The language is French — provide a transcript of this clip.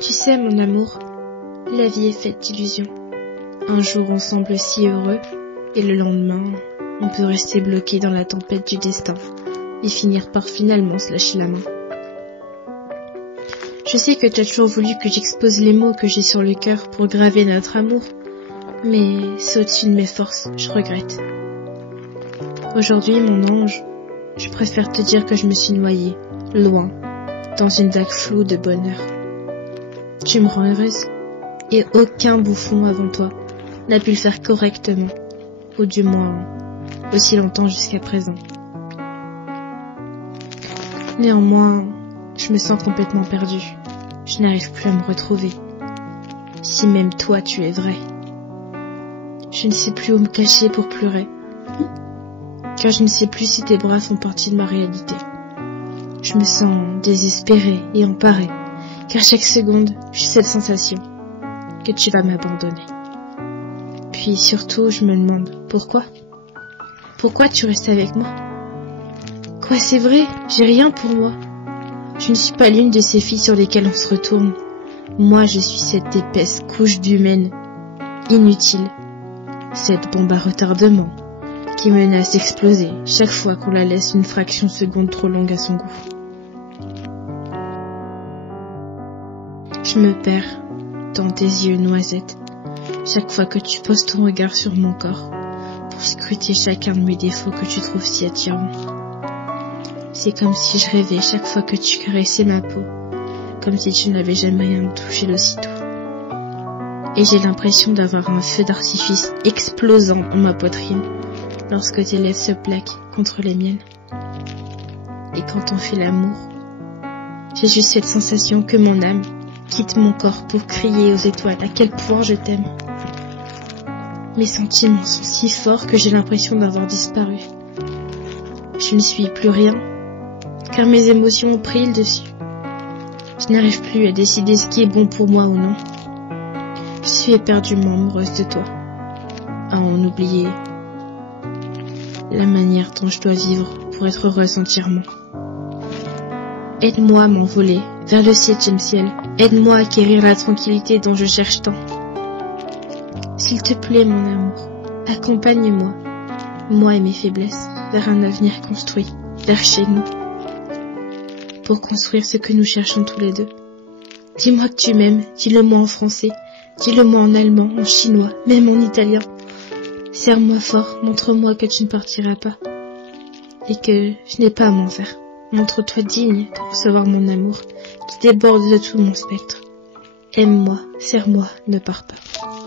Tu sais, mon amour, la vie est faite d'illusions. Un jour on semble si heureux, et le lendemain, on peut rester bloqué dans la tempête du destin et finir par finalement se lâcher la main. Je sais que tu as toujours voulu que j'expose les mots que j'ai sur le cœur pour graver notre amour, mais c'est au-dessus de mes forces, je regrette. Aujourd'hui, mon ange, je préfère te dire que je me suis noyée, loin, dans une vague floue de bonheur. Tu me rends heureuse, et aucun bouffon avant toi n'a pu le faire correctement, ou du moins aussi longtemps jusqu'à présent. Néanmoins, je me sens complètement perdue. Je n'arrive plus à me retrouver. Si même toi tu es vrai. Je ne sais plus où me cacher pour pleurer, car je ne sais plus si tes bras font partie de ma réalité. Je me sens désespérée et emparée, car chaque seconde, j'ai cette sensation que tu vas m'abandonner. Puis surtout, je me demande pourquoi. Pourquoi tu restes avec moi? Quoi, c'est vrai, j'ai rien pour moi. Je ne suis pas l'une de ces filles sur lesquelles on se retourne. Moi, je suis cette épaisse couche d'humaine, inutile. Cette bombe à retardement, qui menace d'exploser chaque fois qu'on la laisse une fraction de seconde trop longue à son goût. Je me perds dans tes yeux noisettes, chaque fois que tu poses ton regard sur mon corps, pour scruter chacun de mes défauts que tu trouves si attirants. C'est comme si je rêvais chaque fois que tu caressais ma peau, comme si tu n'avais jamais rien touché d'aussitôt. Et j'ai l'impression d'avoir un feu d'artifice explosant dans ma poitrine lorsque tes lèvres se plaquent contre les miennes. Et quand on fait l'amour, j'ai juste cette sensation que mon âme quitte mon corps pour crier aux étoiles à quel point je t'aime. Mes sentiments sont si forts que j'ai l'impression d'avoir disparu. Je ne suis plus rien, car mes émotions ont pris le dessus. Je n'arrive plus à décider ce qui est bon pour moi ou non. Je suis éperdument amoureuse de toi, à en oublier la manière dont je dois vivre pour être heureuse entièrement. Aide-moi à m'envoler vers le 7e ciel. Aide-moi à acquérir la tranquillité dont je cherche tant. S'il te plaît, mon amour, accompagne-moi, moi et mes faiblesses, vers un avenir construit, vers chez nous, pour construire ce que nous cherchons tous les deux. Dis-moi que tu m'aimes, dis-le-moi en français, dis-le-moi en allemand, en chinois, même en italien. Serre-moi fort, montre-moi que tu ne partiras pas, et que je n'ai pas à m'en faire. Montre-toi digne de recevoir mon amour, qui déborde de tout mon spectre. Aime-moi, serre-moi, ne pars pas.